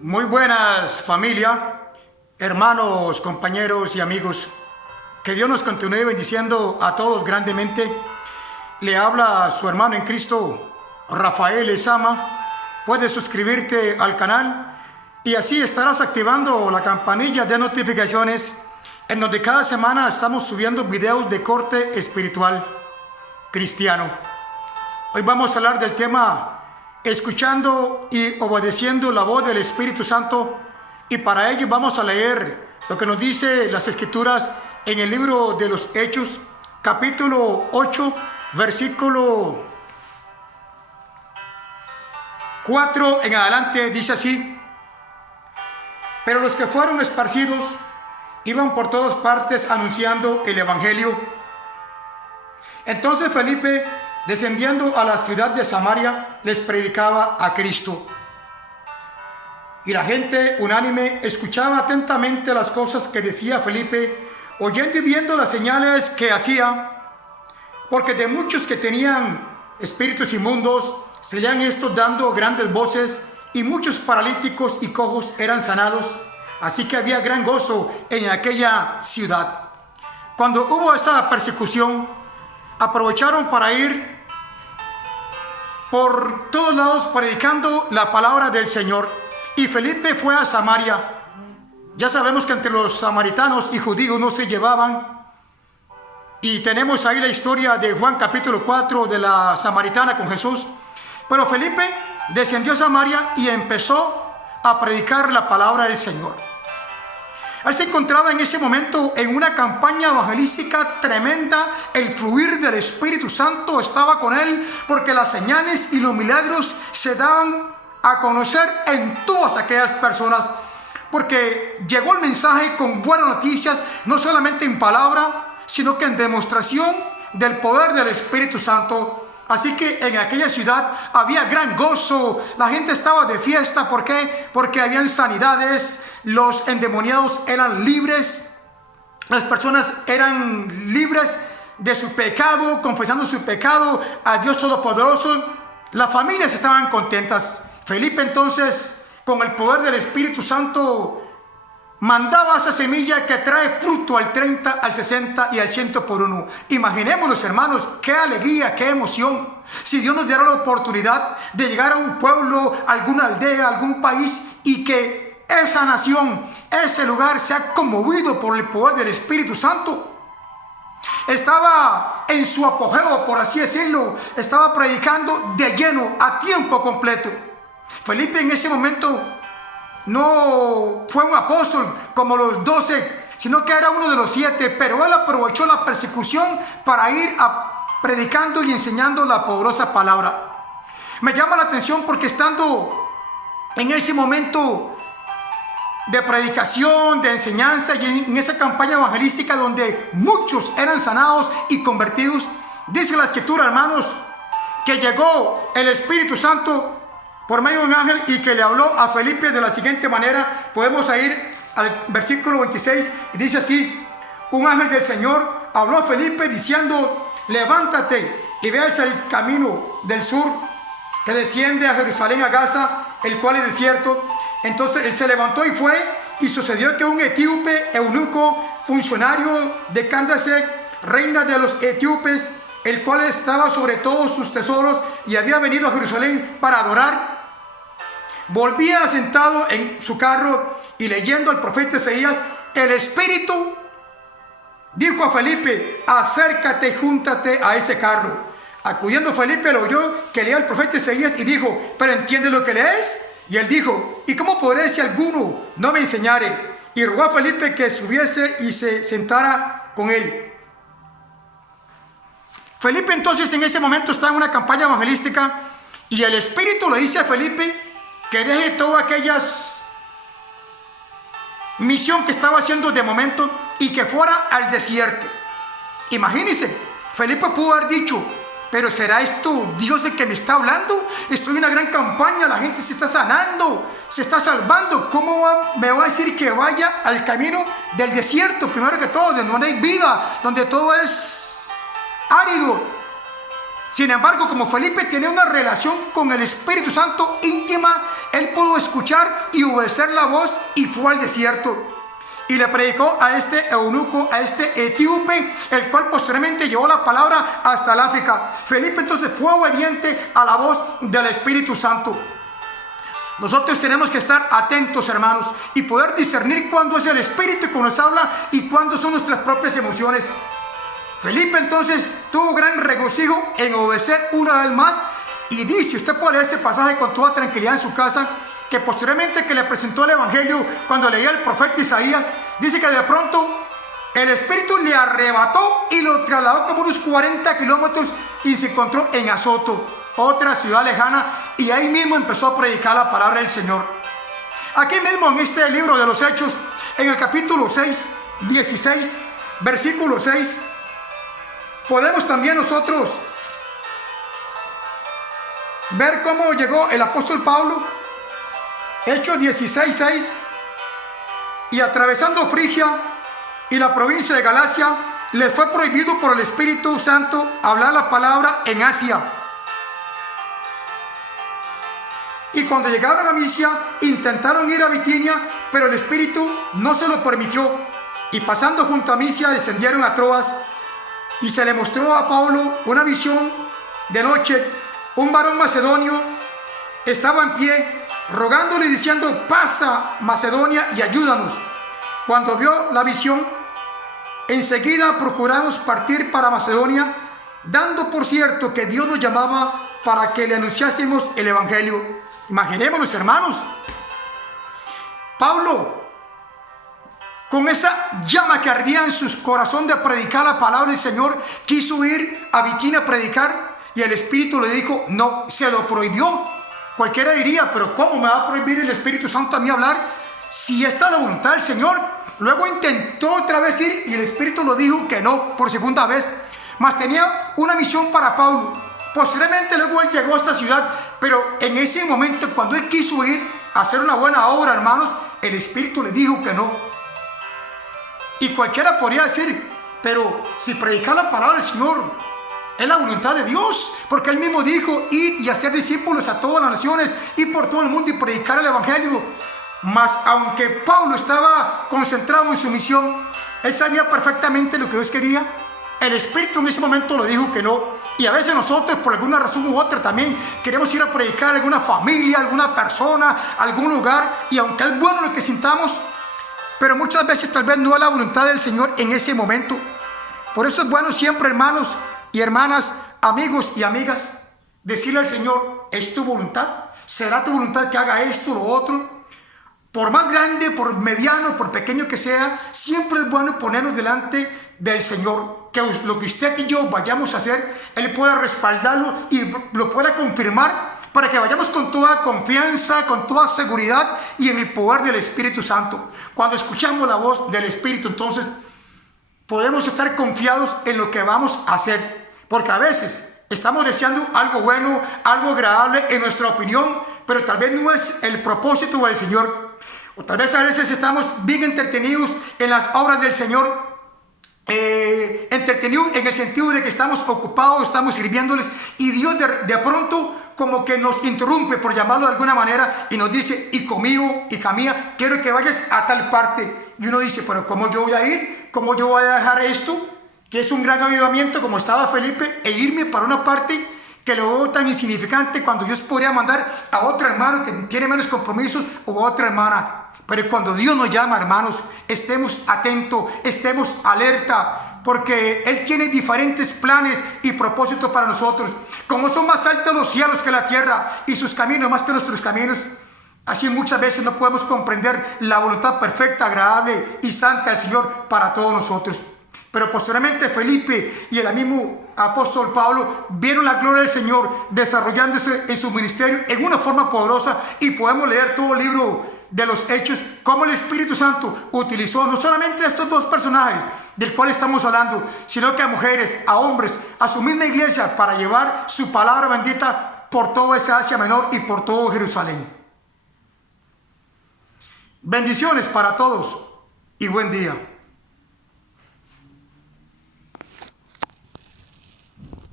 Muy buenas, familia, hermanos, compañeros y amigos. Que Dios nos continúe bendiciendo a todos grandemente. Le habla su hermano en Cristo, Rafael Ezama. Puedes suscribirte al canal y así estarás activando la campanilla de notificaciones, en donde cada semana estamos subiendo videos de corte espiritual cristiano. Hoy vamos a hablar del tema escuchando y obedeciendo la voz del Espíritu Santo, y para ello vamos a leer lo que nos dice las Escrituras en el libro de los Hechos, capítulo 8, versículo 4 en adelante. Dice así: pero los que fueron esparcidos iban por todas partes anunciando el Evangelio. Entonces Felipe, descendiendo a la ciudad de Samaria, les predicaba a Cristo. Y la gente unánime escuchaba atentamente las cosas que decía Felipe, oyendo y viendo las señales que hacía, porque de muchos que tenían espíritus inmundos salían estos dando grandes voces, y muchos paralíticos y cojos eran sanados. Así que había gran gozo en aquella ciudad. Cuando hubo esa persecución, aprovecharon para ir por todos lados predicando la palabra del Señor. Y Felipe fue a Samaria. Ya sabemos que entre los samaritanos y judíos no se llevaban. Y tenemos ahí la historia de Juan capítulo 4 de la samaritana con Jesús. Pero Felipe descendió a Samaria y empezó a predicar la palabra del Señor. Él se encontraba en ese momento en una campaña evangelística tremenda. El fluir del Espíritu Santo estaba con él, porque las señales y los milagros se daban a conocer en todas aquellas personas, porque llegó el mensaje con buenas noticias, no solamente en palabra, sino que en demostración del poder del Espíritu Santo. Así que en aquella ciudad había gran gozo, la gente estaba de fiesta. ¿Por qué? Porque habían sanidades, los endemoniados eran libres, las personas eran libres de su pecado, confesando su pecado a Dios Todopoderoso. Las familias estaban contentas. Felipe entonces, con el poder del Espíritu Santo, mandaba esa semilla que trae fruto al 30, al 60 y al 100 por uno. Imaginémonos, hermanos, qué alegría, qué emoción. Si Dios nos diera la oportunidad de llegar a un pueblo, alguna aldea, algún país, y que esa nación, ese lugar sea conmovido por el poder del Espíritu Santo. Estaba en su apogeo, por así decirlo. Estaba predicando de lleno, a tiempo completo. Felipe en ese momento no fue un apóstol como los 12, sino que era uno de los 7, pero él aprovechó la persecución para ir predicando y enseñando la poderosa palabra. Me llama la atención porque estando en ese momento de predicación, de enseñanza, y en esa campaña evangelística donde muchos eran sanados y convertidos, dice la Escritura, hermanos, que llegó el Espíritu Santo por medio de un ángel y que le habló a Felipe de la siguiente manera. Podemos ir al versículo 26 y dice así: un ángel del Señor habló a Felipe diciendo: levántate y ve hacia el camino del sur que desciende a Jerusalén, a Gaza, el cual es desierto. Entonces él se levantó y fue, y sucedió que un etíope, eunuco, funcionario de Candace, reina de los etíopes, el cual estaba sobre todos sus tesoros y había venido a Jerusalén para adorar, volvía sentado en su carro y leyendo al profeta Isaías. El Espíritu dijo a Felipe: acércate y júntate a ese carro. Acudiendo Felipe, lo oyó que leía el profeta Isaías y dijo: ¿pero entiendes lo que lees? Y él dijo: ¿y cómo podré si alguno no me enseñare? Y rogó a Felipe que subiese y se sentara con él. Felipe entonces en ese momento está en una campaña evangelística, y el Espíritu le dice a Felipe que deje toda aquella misión que estaba haciendo de momento y que fuera al desierto. Imagínense, Felipe pudo haber dicho: pero ¿será esto Dios el que me está hablando? Estoy en una gran campaña, la gente se está sanando, se está salvando. ¿Cómo me va a decir que vaya al camino del desierto? Primero que todo, donde no hay vida, donde todo es árido. Sin embargo, como Felipe tiene una relación con el Espíritu Santo íntima, él pudo escuchar y obedecer la voz y fue al desierto. Y le predicó a este eunuco, a este etíope, el cual posteriormente llevó la palabra hasta el África. Felipe entonces fue obediente a la voz del Espíritu Santo. Nosotros tenemos que estar atentos, hermanos, y poder discernir cuándo es el Espíritu que nos habla y cuándo son nuestras propias emociones. Felipe entonces tuvo gran regocijo en obedecer una vez más, y dice, usted puede leer este pasaje con toda tranquilidad en su casa, que posteriormente que le presentó el Evangelio, cuando leía el profeta Isaías, dice que de pronto el Espíritu le arrebató y lo trasladó como unos 40 kilómetros y se encontró en Azoto, otra ciudad lejana, y ahí mismo empezó a predicar la palabra del Señor. Aquí mismo en este libro de los Hechos, en el capítulo 6, 16, versículo 6, podemos también nosotros ver cómo llegó el apóstol Pablo. Hechos 16, 6, y atravesando Frigia y la provincia de Galacia, les fue prohibido por el Espíritu Santo hablar la palabra en Asia. Y cuando llegaron a Misia, intentaron ir a Bitinia, pero el Espíritu no se lo permitió. Y pasando junto a Misia, descendieron a Troas, y se le mostró a Pablo una visión de noche. Un varón macedonio estaba en pie, rogándole y diciendo, pasa Macedonia y ayúdanos. Cuando vio la visión, enseguida procuramos partir para Macedonia, dando por cierto que Dios nos llamaba para que le anunciásemos el Evangelio. Imaginémonos, hermanos, Pablo, con esa llama que ardía en su corazón de predicar la palabra del Señor, quiso ir a Bitinia a predicar, y el Espíritu le dijo, no, se lo prohibió. Cualquiera diría, pero ¿cómo me va a prohibir el Espíritu Santo a mí hablar si esta es la voluntad del Señor? Luego intentó otra vez ir y el Espíritu lo dijo que no, por segunda vez. Mas tenía una misión para Pablo. Posteriormente luego él llegó a esta ciudad, pero en ese momento cuando él quiso ir a hacer una buena obra, hermanos, el Espíritu le dijo que no. Y cualquiera podría decir, pero si predicar la palabra del Señor es la voluntad de Dios, porque él mismo dijo, id y hacer discípulos a todas las naciones y por todo el mundo y predicar el Evangelio. Mas aunque Pablo estaba concentrado en su misión, él sabía perfectamente lo que Dios quería. El Espíritu en ese momento le dijo que no. Y a veces nosotros, por alguna razón u otra, también queremos ir a predicar a alguna familia, a alguna persona, a algún lugar, y aunque es bueno lo que sintamos, pero muchas veces tal vez no es la voluntad del Señor en ese momento. Por eso es bueno siempre, hermanos y hermanas, amigos y amigas, decirle al Señor, ¿es tu voluntad? ¿Será tu voluntad que haga esto o lo otro? Por más grande, por mediano, por pequeño que sea, siempre es bueno ponernos delante del Señor, que lo que usted y yo vayamos a hacer, Él pueda respaldarlo y lo pueda confirmar, para que vayamos con toda confianza, con toda seguridad y en el poder del Espíritu Santo. Cuando escuchamos la voz del Espíritu, entonces podemos estar confiados en lo que vamos a hacer, porque a veces estamos deseando algo bueno, algo agradable en nuestra opinión, pero tal vez no es el propósito del Señor. O tal vez a veces estamos bien entretenidos en las obras del Señor, entretenidos en el sentido de que estamos ocupados, estamos sirviéndoles, y Dios de pronto como que nos interrumpe, por llamarlo de alguna manera, y nos dice, y conmigo, hija mía, quiero que vayas a tal parte. Y uno dice, pero ¿cómo yo voy a ir? ¿Cómo yo voy a dejar esto? Que es un gran avivamiento como estaba Felipe, e irme para una parte que lo veo tan insignificante, cuando Dios podría mandar a otro hermano que tiene menos compromisos, o a otra hermana. Pero cuando Dios nos llama, hermanos, estemos atentos, estemos alerta, porque Él tiene diferentes planes y propósitos para nosotros. Como son más altos los cielos que la tierra, y sus caminos más que nuestros caminos, así muchas veces no podemos comprender la voluntad perfecta, agradable y santa del Señor para todos nosotros. Pero posteriormente Felipe y el mismo apóstol Pablo vieron la gloria del Señor desarrollándose en su ministerio en una forma poderosa, y podemos leer todo el libro de los Hechos, cómo el Espíritu Santo utilizó no solamente a estos dos personajes del cual estamos hablando, sino que a mujeres, a hombres, a su misma iglesia, para llevar su palabra bendita por toda esa Asia Menor y por todo Jerusalén. Bendiciones para todos y buen día.